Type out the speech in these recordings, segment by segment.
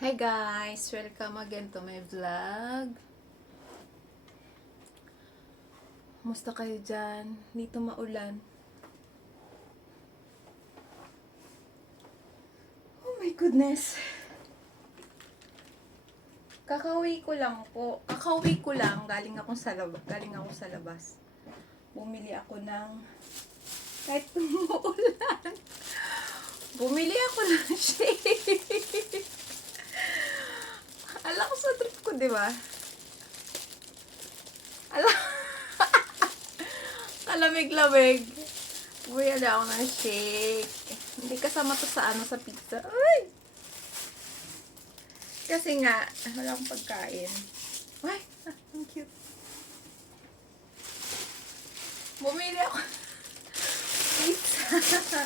Hi guys! Welcome again to my vlog. Kumusta kayo dyan? Dito maulan. Oh my goodness! Kakauwi ko lang po. Galing ako sa labas. Bumili ako ng kahit umuulan. Bumili ako ng shake. Alam ko sa trip ko, di ba? Kalamig-lamig. Bumili ako ng shake. Hindi kasama to sa sa pizza. Ay! Kasi nga, wala akong pagkain. Ay! Ang cute. Bumili ako pizza.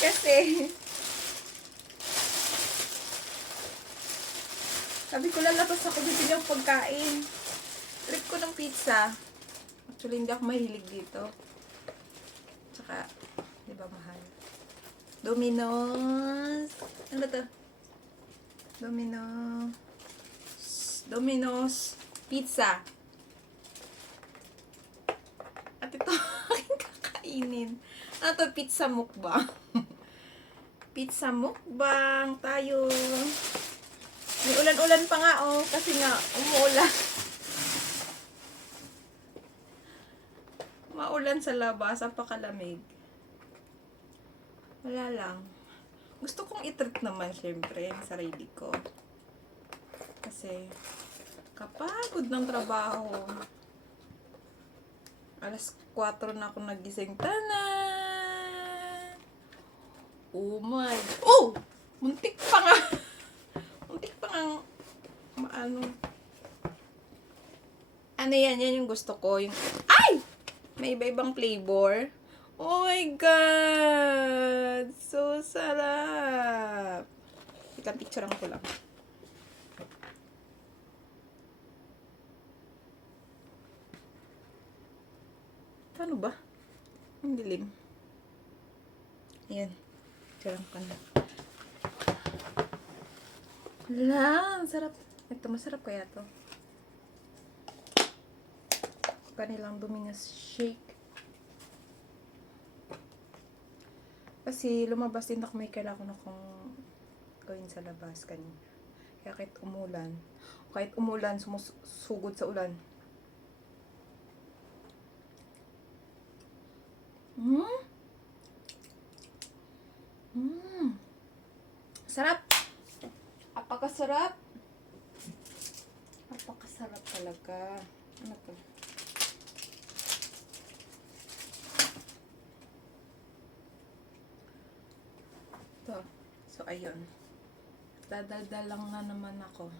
Kasi, sabi ko lalabas ako bibili ng pagkain. Trip ko ng pizza. Actually, hindi ako mahilig dito. Tsaka, di ba mahal? Domino's. Ano ba to? Domino's pizza. At ito, aking kakainin. Ano to? Pizza mukbang. Pizza mukbang tayo. May ulan-ulan pa nga, oh. Kasi nga, umuulan. Maulan sa labas. Apakalamig. Wala lang. Gusto kong i-treat naman, syempre, ang sarili ko. Kasi, kapagod ng trabaho. Alas 4 na ako nagising. Tanan! Oh my... Oh! Muntik pa nga! Muntik pa nga... Ano yan? Yan yung gusto ko. Yung... Ay! May iba-ibang flavor. Oh my God! So sarap! Ika, picturean ko lang. Paano ba? Ang dilim. Ayan. Picturean ko na. Hala! Ang sarap. Ito, masarap kaya to. Kanilang Domino's shake. Kasi lumabas din ako, may kailangan akong gawin sa labas kanina. Kaya kahit umulan, sumusugod sa ulan. Sarap! Apakasarap! Apakasarap talaga. Ano to? So, ayun. Dadadalang na naman ako.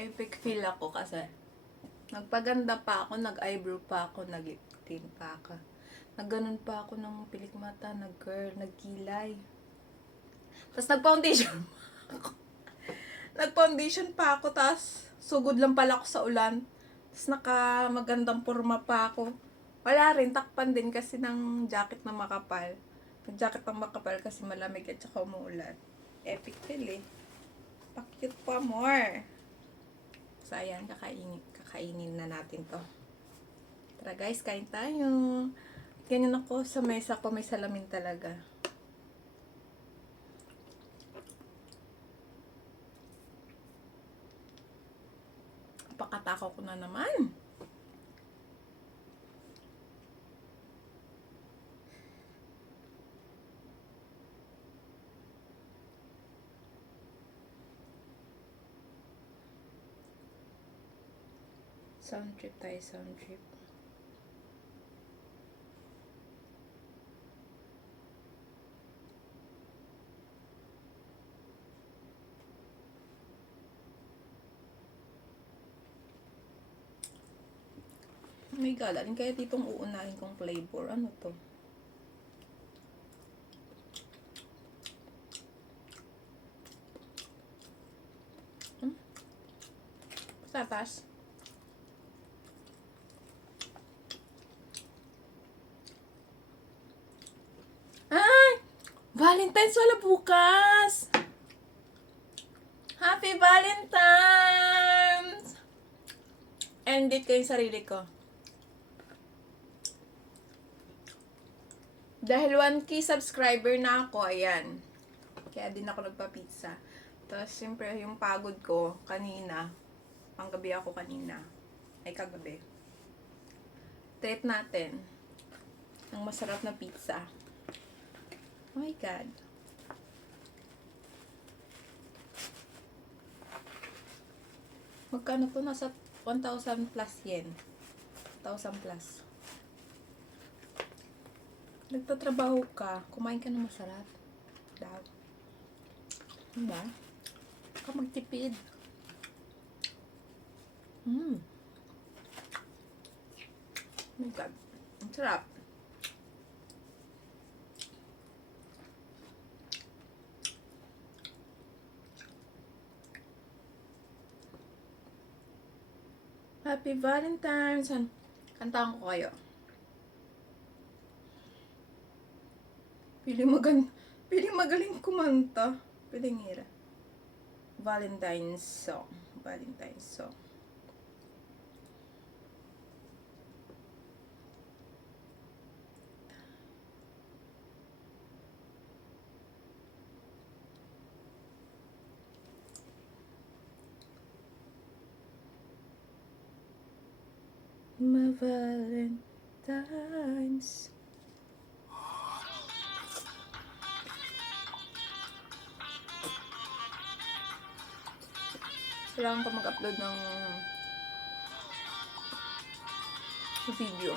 Epic feel ako kasi nagpaganda pa ako, nag-eyebrow pa ako, nag-tint pa ako. Nagganon pa ako ng pilik mata, nag-curl, nagkilay. Tapos nag-foundation pa ako. Nag-foundation pa ako, tapos sugod lang pala ako sa ulan. Tapos magandang forma pa ako. Wala rin, takpan din kasi ng jacket na makapal. Nag-jacket ng makapal kasi malamig at saka umuulan. Epic feel eh. Pa-cute pa more. So ayan, kakainin na natin to. Tara guys, kain tayo. Ganyan ako sa mesa ko, may salamin talaga. Pakatakaw ko na naman. Sound trip tayo, sound trip. Oh my God, alin kaya ditong uunahin kong flavor? Ano to? Patatas. Valentine's wala bukas! Happy Valentine's! Endit ko yung sarili ko. Dahil 1K subscriber na ako, ayan. Kaya din ako nagpa-pizza. Tapos, siyempre, yung pagod ko kanina, panggabi ako kanina, ay kagabi. Treat natin ang masarap na pizza. Oh my God. Magkano to? Nasa 1,000 plus yen. 1,000 plus. Nagtatrabaho ka, kumain ka ng masarap. Daw. Diba? Ka magtipid. Oh my God. Ang sarap. Happy Valentine's. Kantahan ko kayo. Piling magaling kumanta. Piling hira. Valentine's song. Valentine's song. My Valentine's. Kailangan ko mag-upload ng video.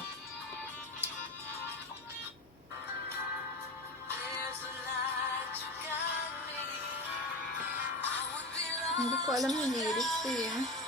Hindi ko alam yung lyrics eh.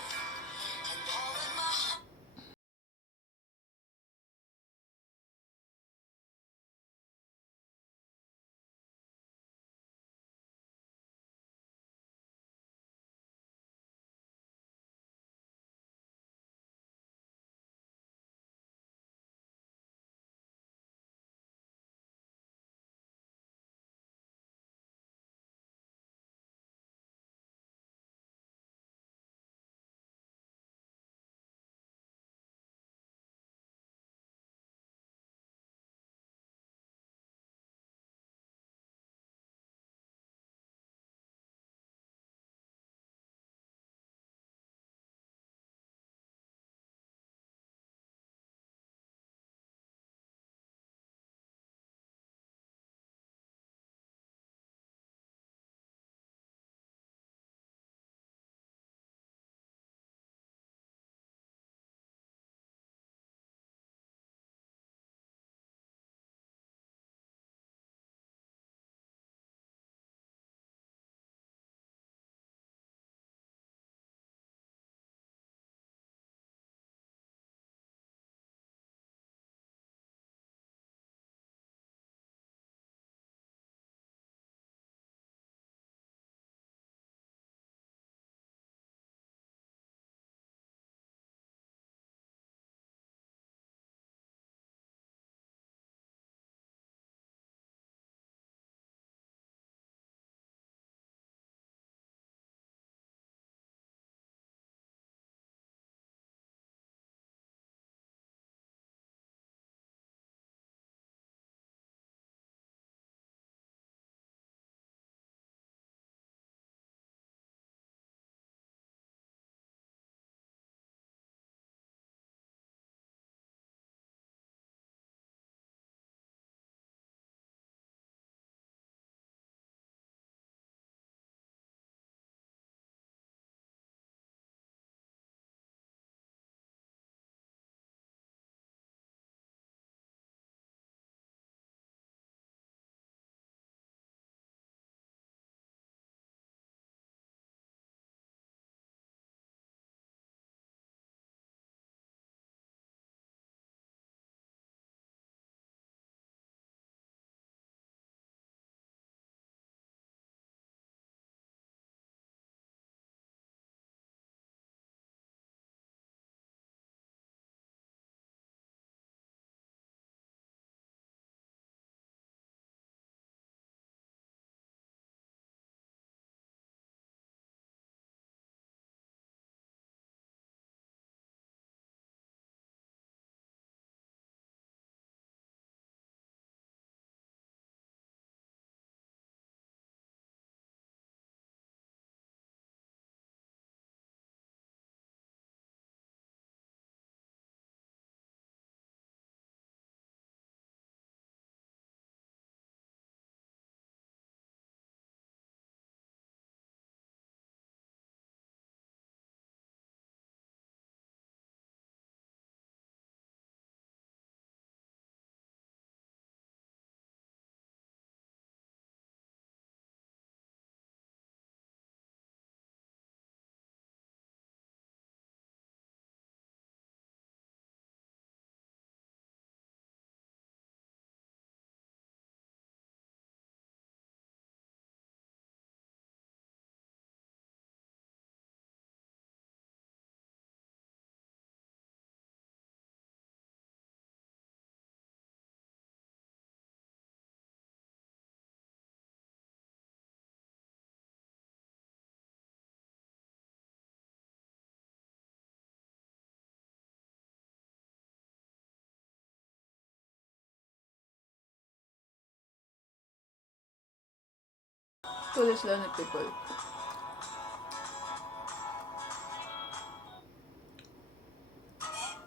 Tulis lang ni people.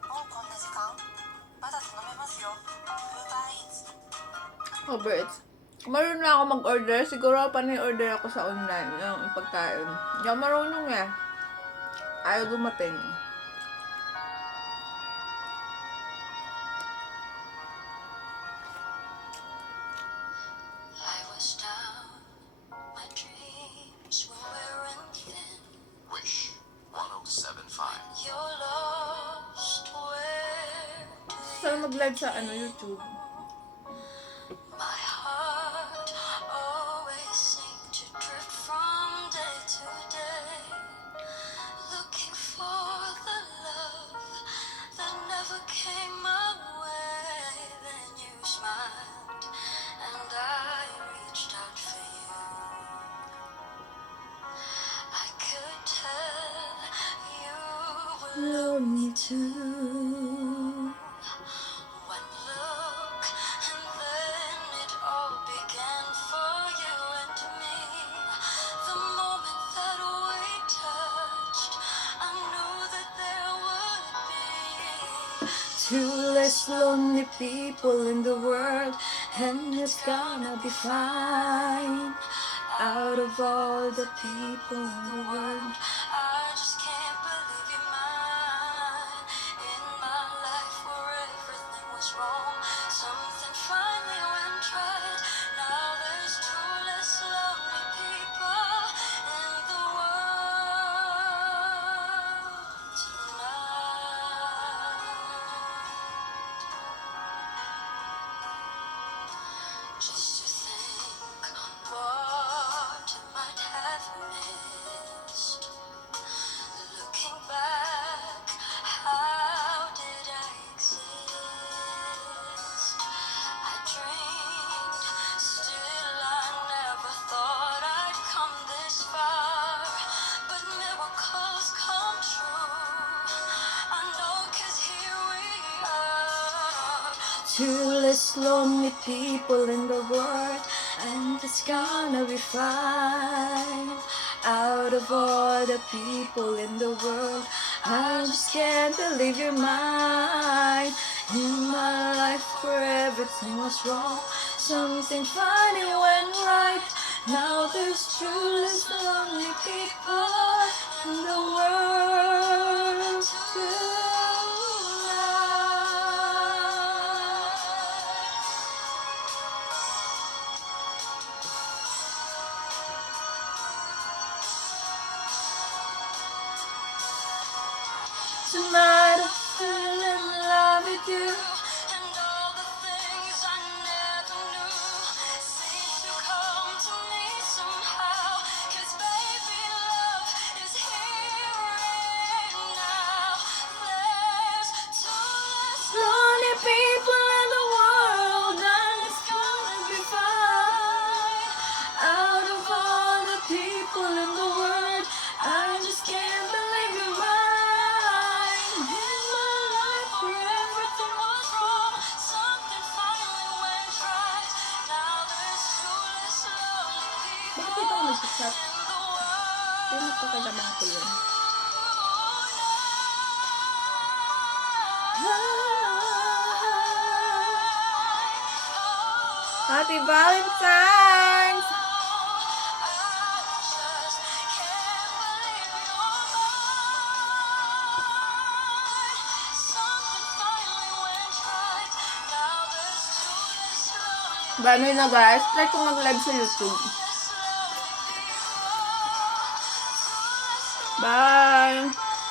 もうこんな時間まだ頼めますよ。Uber Eats。 Uber Eats. Kung marunong na ako mag-order, siguro pani-order ako sa online yung pagkain. Hindi ako marunong eh. Ayaw dumating. I was down, my dreams were wearing thin. Wish 1075. You're lost, where do Saan mag-live sa YouTube? my heart always seemed to drift from day to day, looking for the love that never came my way. Then you smiled, and I reached out for you. I could tell you were lonely too. One look, and then it all began for you and me. The moment that we touched, I knew that there would be Two less lonely people in the world, and it's gonna be fine. Out of all the people in the world, I just can't believe you're mine. In my life where everything was wrong, something finally went right. Now there's two less lonely people in the world tonight. Just to think what I might have missed. Looking back, how did I exist? I dreamed, still I never thought I'd come this far. But miracles come true, I know, 'cause here we are. two less lonely people in the world, and it's gonna be fine. Out of all the people in the world, I just can't believe you're mine. In my life where everything was wrong, something funny went right. Now there's two less lonely people in the world tonight. Tonight I fell in love with you. And all the things I never knew seem to come to me somehow. 'Cause baby, love is here and now. There's two less Lonely people in the world, and it's gonna be fine. Out of all the people in the world, I just can't believe you're mine. In my life where everything was wrong, something finally went right. Now there's two less lonely bakit people ikaw nagsasak? in the Pero world magpakagabang ko yun. Happy Valentine's! Banoy na guys, try ko mag-live sa YouTube. Bye!